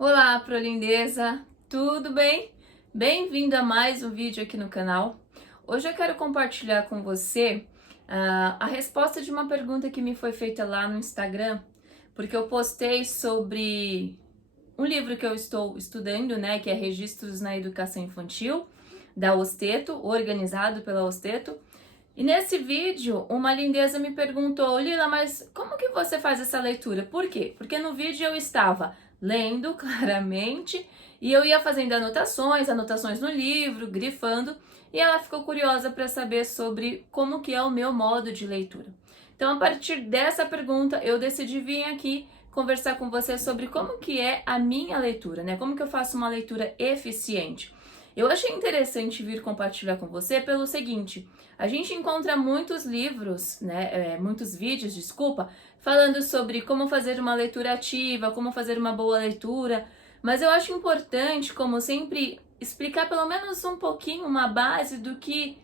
Olá, prolindeza! Tudo bem? Bem-vindo a mais um vídeo aqui no canal. Hoje eu quero compartilhar com você a resposta de uma pergunta que me foi feita lá no Instagram, porque eu postei sobre um livro que eu estou estudando, né, que é Registros na Educação Infantil, da Osteto, organizado pela Osteto. E nesse vídeo, uma lindeza me perguntou: Lila, mas como que você faz essa leitura? Por quê? Porque no vídeo eu estava lendo claramente e eu ia fazendo anotações no livro, grifando, e ela ficou curiosa para saber sobre como que é o meu modo de leitura. Então, a partir dessa pergunta, eu decidi vir aqui conversar com você sobre como que é a minha leitura, né? Como que eu faço uma leitura eficiente. Eu achei interessante vir compartilhar com você pelo seguinte: a gente encontra muitos livros, né, muitos vídeos, desculpa, falando sobre como fazer uma leitura ativa, como fazer uma boa leitura, mas eu acho importante, como sempre, explicar pelo menos um pouquinho uma base do que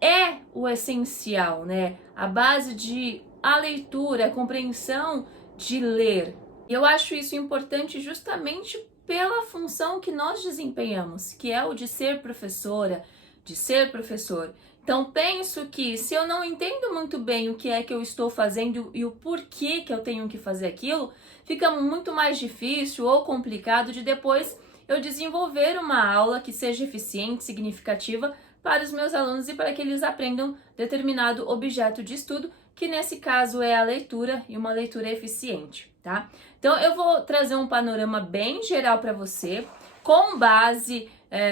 é o essencial, né? A base de a leitura, a compreensão de ler. E eu acho isso importante justamente pela função que nós desempenhamos, que é o de ser professora, de ser professor. Então penso que se eu não entendo muito bem o que é que eu estou fazendo e o porquê que eu tenho que fazer aquilo, fica muito mais difícil ou complicado de depois eu desenvolver uma aula que seja eficiente, significativa para os meus alunos e para que eles aprendam determinado objeto de estudo, que nesse caso é a leitura e uma leitura eficiente, tá? Então eu vou trazer um panorama bem geral para você, com base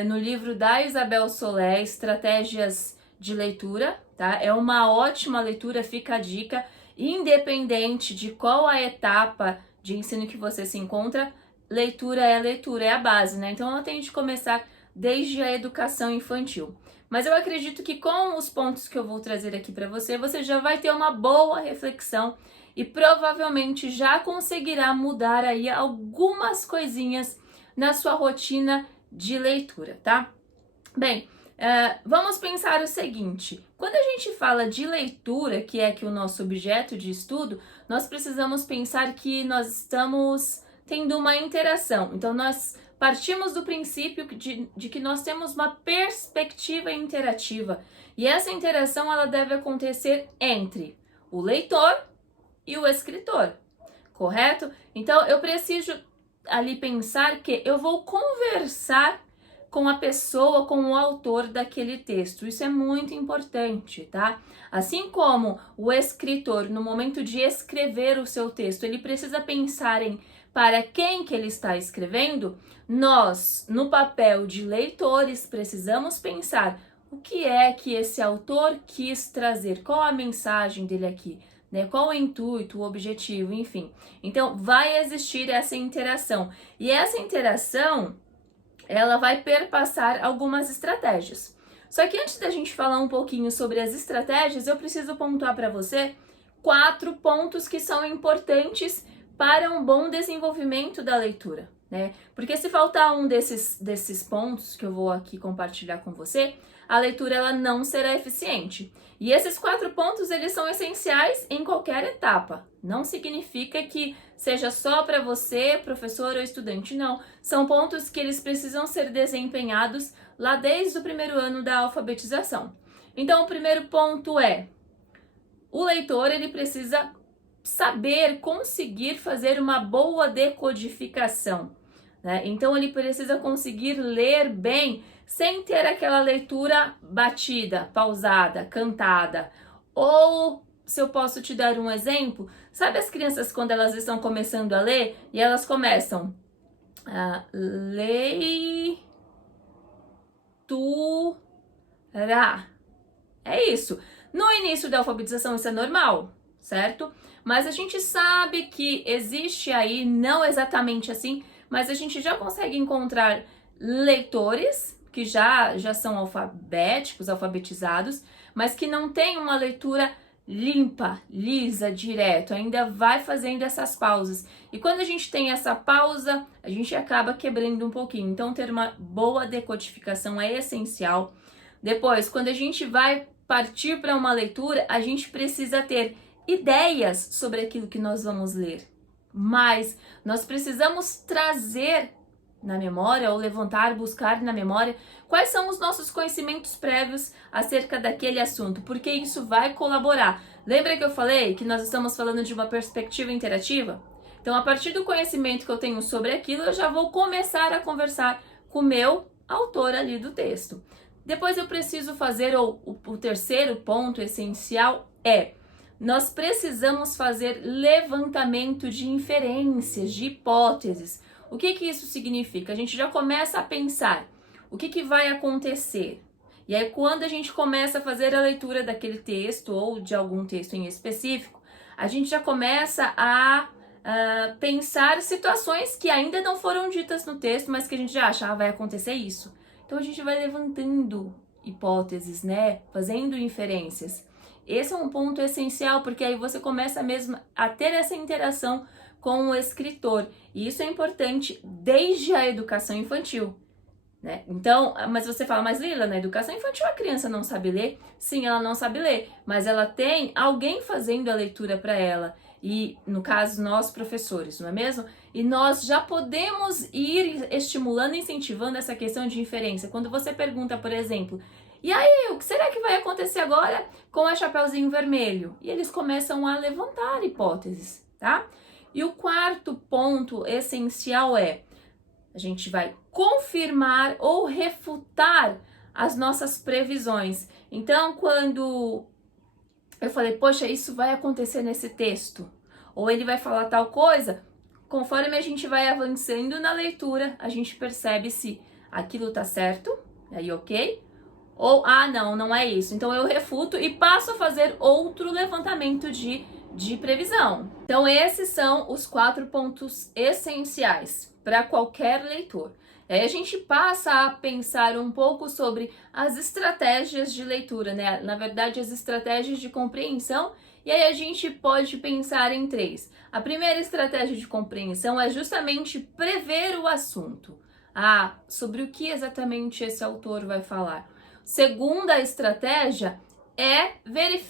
no livro da Isabel Solé, Estratégias de Leitura, tá? É uma ótima leitura, fica a dica, independente de qual a etapa de ensino que você se encontra, leitura, é a base, né? Então ela tem de começar desde a educação infantil. Mas eu acredito que com os pontos que eu vou trazer aqui para você, você já vai ter uma boa reflexão e provavelmente já conseguirá mudar aí algumas coisinhas na sua rotina de leitura, tá? Bem, vamos pensar o seguinte: quando a gente fala de leitura, que é aqui o nosso objeto de estudo, nós precisamos pensar que nós estamos tendo uma interação. Então, nós partimos do princípio de que nós temos uma perspectiva interativa. E essa interação ela deve acontecer entre o leitor e o escritor, correto? Então, eu preciso ali pensar que eu vou conversar com a pessoa, com o autor daquele texto. Isso é muito importante, tá? Assim como o escritor, no momento de escrever o seu texto, ele precisa pensar em para quem que ele está escrevendo, nós, no papel de leitores, precisamos pensar o que é que esse autor quis trazer, qual a mensagem dele aqui, né? Qual o intuito, o objetivo, enfim. Então, vai existir essa interação. E essa interação ela vai perpassar algumas estratégias. Só que antes da gente falar um pouquinho sobre as estratégias, eu preciso pontuar para você 4 pontos que são importantes para um bom desenvolvimento da leitura, né? Porque se faltar um desses pontos que eu vou aqui compartilhar com você, a leitura ela não será eficiente. E esses 4 pontos, eles são essenciais em qualquer etapa. Não significa que seja só para você, professor ou estudante, não. São pontos que eles precisam ser desempenhados lá desde o primeiro ano da alfabetização. Então, o primeiro ponto é: o leitor ele precisa saber conseguir fazer uma boa decodificação, né? Então ele precisa conseguir ler bem sem ter aquela leitura batida, pausada, cantada. Ou, se eu posso te dar um exemplo, sabe as crianças quando elas estão começando a ler e elas começam a leitura. É isso. No início da alfabetização isso é normal, certo? Mas a gente sabe que existe aí, não exatamente assim, mas a gente já consegue encontrar leitores que já são alfabéticos, alfabetizados, mas que não têm uma leitura limpa, lisa, direto, ainda vai fazendo essas pausas. E quando a gente tem essa pausa, a gente acaba quebrando um pouquinho. Então, ter uma boa decodificação é essencial. Depois, quando a gente vai partir para uma leitura, a gente precisa ter ideias sobre aquilo que nós vamos ler, mas nós precisamos trazer na memória, ou levantar, buscar na memória, quais são os nossos conhecimentos prévios acerca daquele assunto, porque isso vai colaborar. Lembra que eu falei que nós estamos falando de uma perspectiva interativa? Então, a partir do conhecimento que eu tenho sobre aquilo, eu já vou começar a conversar com o meu autor ali do texto. Depois eu preciso fazer, ou o terceiro ponto essencial é, nós precisamos fazer levantamento de inferências, de hipóteses. O que isso significa? A gente já começa a pensar o que vai acontecer. E aí, quando a gente começa a fazer a leitura daquele texto ou de algum texto em específico, a gente já começa a pensar situações que ainda não foram ditas no texto, mas que a gente já acha, vai acontecer isso. Então, a gente vai levantando hipóteses, né? Fazendo inferências. Esse é um ponto essencial, porque aí você começa mesmo a ter essa interação com o escritor. E isso é importante desde a educação infantil, né? Então, mas você fala, mas Lila, na educação infantil a criança não sabe ler? Sim, ela não sabe ler, mas ela tem alguém fazendo a leitura para ela. E, no caso, nós professores, não é mesmo? E nós já podemos ir estimulando, incentivando essa questão de inferência. Quando você pergunta, por exemplo, e aí, o que será que vai acontecer agora com a Chapeuzinho Vermelho? E eles começam a levantar hipóteses, tá? E o quarto ponto essencial é, a gente vai confirmar ou refutar as nossas previsões. Então, quando eu falei, poxa, isso vai acontecer nesse texto, ou ele vai falar tal coisa, conforme a gente vai avançando na leitura, a gente percebe se aquilo tá certo, aí ok, ou, não é isso. Então eu refuto e passo a fazer outro levantamento de previsão. Então esses são os 4 pontos essenciais para qualquer leitor. Aí a gente passa a pensar um pouco sobre as estratégias de leitura, né? Na verdade, as estratégias de compreensão, e aí a gente pode pensar em 3. A primeira estratégia de compreensão é justamente prever o assunto. Sobre o que exatamente esse autor vai falar. Segunda estratégia é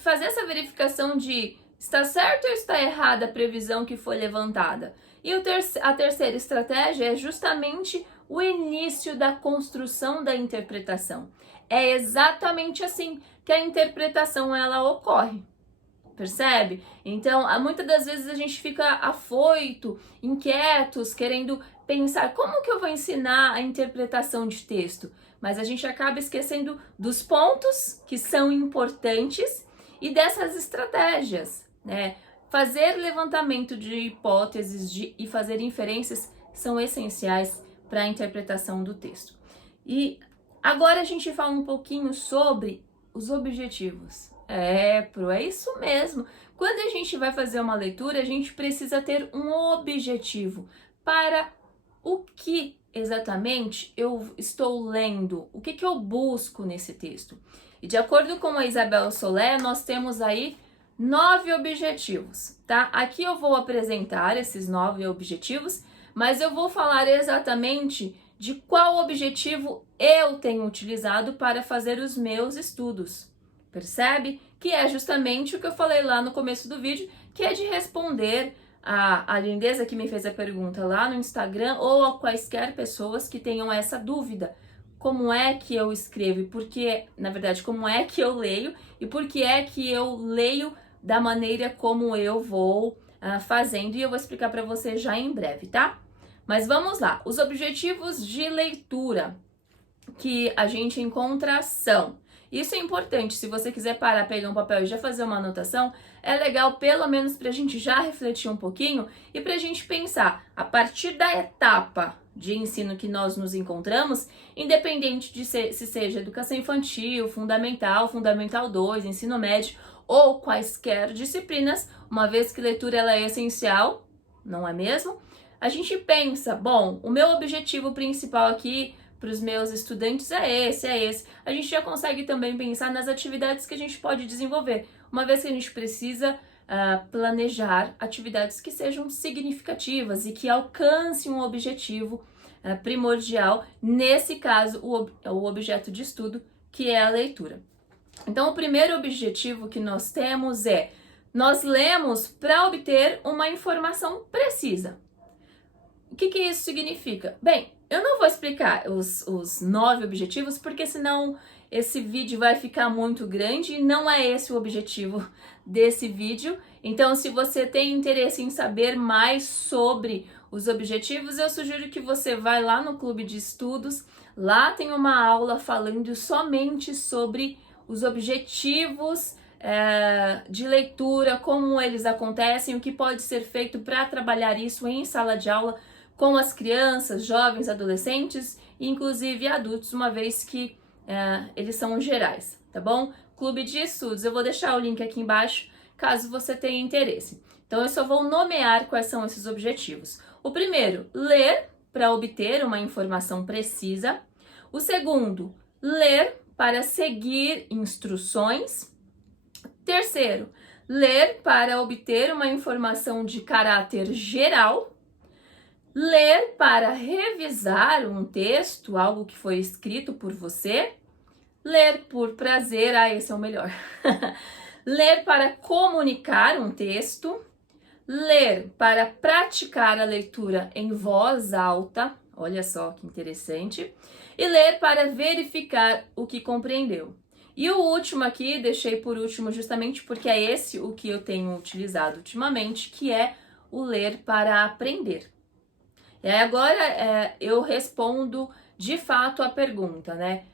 fazer essa verificação de está certo ou está errada a previsão que foi levantada. E a terceira estratégia é justamente o início da construção da interpretação. É exatamente assim que a interpretação ela ocorre. Percebe? Então, muitas das vezes a gente fica afoito, inquietos, querendo pensar como que eu vou ensinar a interpretação de texto, mas a gente acaba esquecendo dos pontos que são importantes e dessas estratégias, né? Fazer levantamento de hipóteses e fazer inferências são essenciais para a interpretação do texto. E agora a gente fala um pouquinho sobre os objetivos. É isso mesmo. Quando a gente vai fazer uma leitura, a gente precisa ter um objetivo para o que exatamente eu estou lendo, o que eu busco nesse texto. E de acordo com a Isabel Soler, nós temos aí 9 objetivos, tá? Aqui eu vou apresentar esses 9 objetivos, mas eu vou falar exatamente de qual objetivo eu tenho utilizado para fazer os meus estudos. Percebe? Que é justamente o que eu falei lá no começo do vídeo, que é de responder a lindeza que me fez a pergunta lá no Instagram ou a quaisquer pessoas que tenham essa dúvida. Como é que eu escrevo? Porque, na verdade, como é que eu leio e por que é que eu leio da maneira como eu vou fazendo, e eu vou explicar para você já em breve, tá? Mas vamos lá. Os objetivos de leitura que a gente encontra são... Isso é importante, se você quiser parar, pegar um papel e já fazer uma anotação, é legal pelo menos para a gente já refletir um pouquinho e para a gente pensar, a partir da etapa de ensino que nós nos encontramos, independente de se seja educação infantil, fundamental 2, ensino médio ou quaisquer disciplinas, uma vez que leitura ela é essencial, não é mesmo? A gente pensa, bom, o meu objetivo principal aqui para os meus estudantes é esse. A gente já consegue também pensar nas atividades que a gente pode desenvolver, uma vez que a gente precisa planejar atividades que sejam significativas e que alcancem um objetivo primordial, nesse caso, o objeto de estudo, que é a leitura. Então, o primeiro objetivo que nós temos é Nós lemos para obter uma informação precisa. O que isso significa? Bem, eu não vou explicar os 9 objetivos, porque senão esse vídeo vai ficar muito grande e não é esse o objetivo desse vídeo. Então, se você tem interesse em saber mais sobre os objetivos, eu sugiro que você vá lá no Clube de Estudos. Lá tem uma aula falando somente sobre os objetivos de leitura, como eles acontecem, o que pode ser feito para trabalhar isso em sala de aula com as crianças, jovens, adolescentes e inclusive adultos, uma vez que eles são gerais, tá bom? Clube de Estudos, eu vou deixar o link aqui embaixo, caso você tenha interesse. Então eu só vou nomear quais são esses objetivos. O primeiro, ler para obter uma informação precisa. O segundo, ler para seguir instruções. Terceiro, ler para obter uma informação de caráter geral. Ler para revisar um texto, algo que foi escrito por você. Ler por prazer, esse é o melhor. Ler para comunicar um texto. Ler para praticar a leitura em voz alta. Olha só que interessante. E ler para verificar o que compreendeu. E o último aqui, deixei por último justamente porque é esse o que eu tenho utilizado ultimamente, que é o ler para aprender. E aí agora eu respondo de fato a pergunta, né?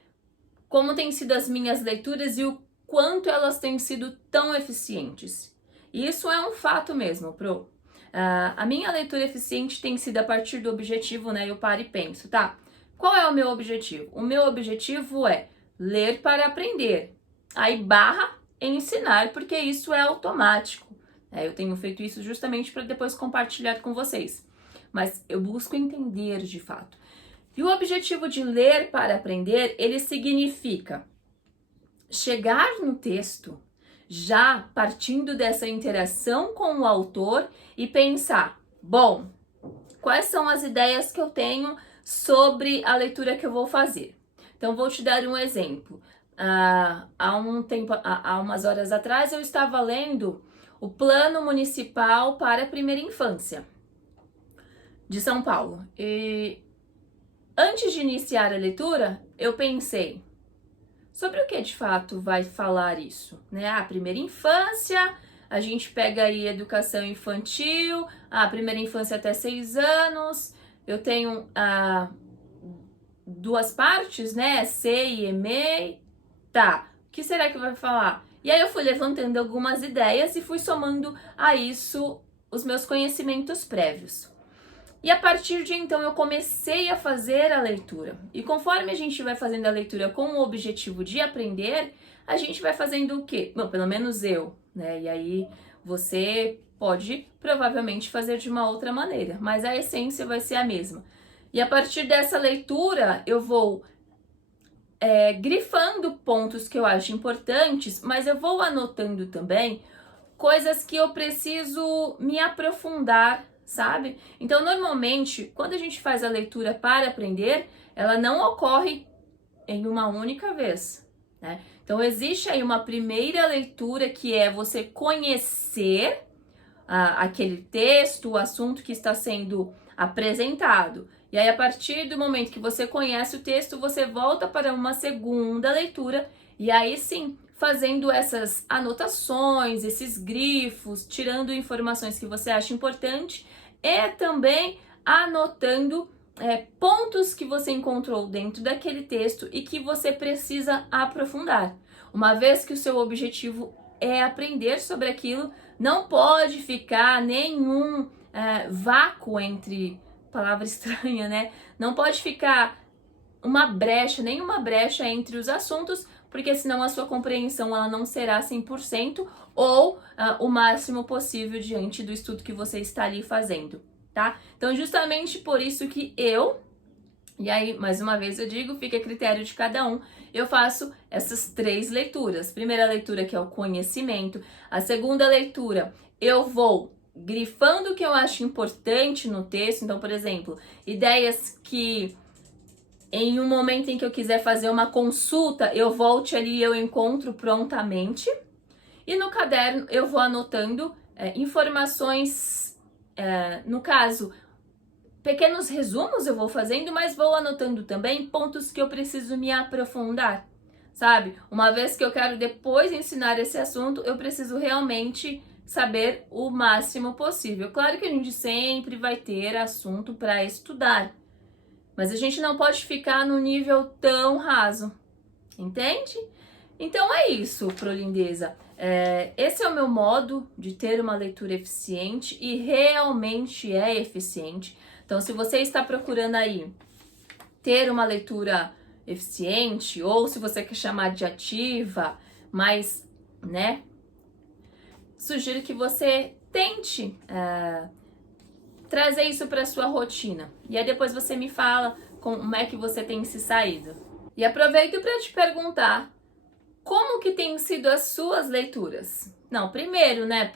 Como têm sido as minhas leituras e o quanto elas têm sido tão eficientes? E isso é um fato mesmo, Pro. A minha leitura eficiente tem sido a partir do objetivo, né? Eu paro e penso, tá? Qual é o meu objetivo? O meu objetivo é ler para aprender. Aí barra ensinar, porque isso é automático. Eu tenho feito isso justamente para depois compartilhar com vocês. Mas eu busco entender de fato. E o objetivo de ler para aprender, ele significa chegar no texto já partindo dessa interação com o autor e pensar, bom, quais são as ideias que eu tenho sobre a leitura que eu vou fazer. Então, vou te dar um exemplo. Há umas horas atrás, eu estava lendo o Plano Municipal para a Primeira Infância de São Paulo. E antes de iniciar a leitura, eu pensei, sobre o que de fato vai falar isso? Né? A primeira infância, a gente pega aí educação infantil, a primeira infância até 6 anos, eu tenho duas partes, né? SEI e EMEI. Tá, o que será que vai falar? E aí eu fui levantando algumas ideias e fui somando a isso os meus conhecimentos prévios. E a partir de então eu comecei a fazer a leitura. E conforme a gente vai fazendo a leitura com o objetivo de aprender, a gente vai fazendo o quê? Bom, pelo menos eu, né? E aí você pode provavelmente fazer de uma outra maneira, mas a essência vai ser a mesma. E a partir dessa leitura eu vou grifando pontos que eu acho importantes, mas eu vou anotando também coisas que eu preciso me aprofundar, sabe? Então, normalmente, quando a gente faz a leitura para aprender, ela não ocorre em uma única vez, né? Então, existe aí uma primeira leitura que é você conhecer aquele texto, o assunto que está sendo apresentado. E aí, a partir do momento que você conhece o texto, você volta para uma segunda leitura e aí sim, fazendo essas anotações, esses grifos, tirando informações que você acha importante e também anotando pontos que você encontrou dentro daquele texto e que você precisa aprofundar. Uma vez que o seu objetivo é aprender sobre aquilo, não pode ficar nenhum vácuo entre... palavra estranha, né? Não pode ficar nenhuma brecha entre os assuntos, porque senão a sua compreensão ela não será 100% ou o máximo possível diante do estudo que você está ali fazendo, tá? Então, justamente por isso que e aí, mais uma vez eu digo, fica a critério de cada um, eu faço essas 3 leituras. Primeira leitura, que é o conhecimento. A segunda leitura, eu vou grifando o que eu acho importante no texto. Então, por exemplo, ideias que em um momento em que eu quiser fazer uma consulta, eu volte ali e eu encontro prontamente. E no caderno eu vou anotando informações, no caso, pequenos resumos eu vou fazendo, mas vou anotando também pontos que eu preciso me aprofundar, sabe? Uma vez que eu quero depois ensinar esse assunto, eu preciso realmente saber o máximo possível. Claro que a gente sempre vai ter assunto para estudar, mas a gente não pode ficar no nível tão raso, entende? Então é isso, prolindeza. Esse é o meu modo de ter uma leitura eficiente e realmente é eficiente. Então, se você está procurando aí ter uma leitura eficiente, ou se você quer chamar de ativa, mas, né, sugiro que você tente trazer isso para sua rotina. E aí depois você me fala como é que você tem se saído. E aproveito para te perguntar, como que tem sido as suas leituras? Não, primeiro, né,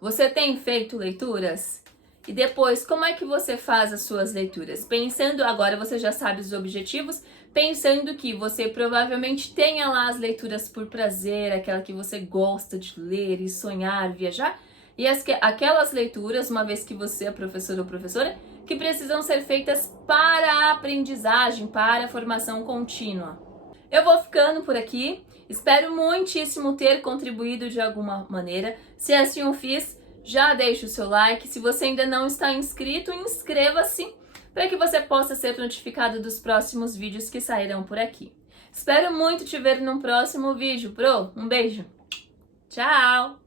você tem feito leituras? E depois, como é que você faz as suas leituras? Pensando, agora você já sabe os objetivos, pensando que você provavelmente tenha lá as leituras por prazer, aquela que você gosta de ler e sonhar, viajar, e aquelas leituras, uma vez que você é professor ou professora, que precisam ser feitas para a aprendizagem, para a formação contínua. Eu vou ficando por aqui, espero muitíssimo ter contribuído de alguma maneira. Se assim o fiz, já deixe o seu like. Se você ainda não está inscrito, inscreva-se para que você possa ser notificado dos próximos vídeos que sairão por aqui. Espero muito te ver num próximo vídeo, Um beijo. Tchau!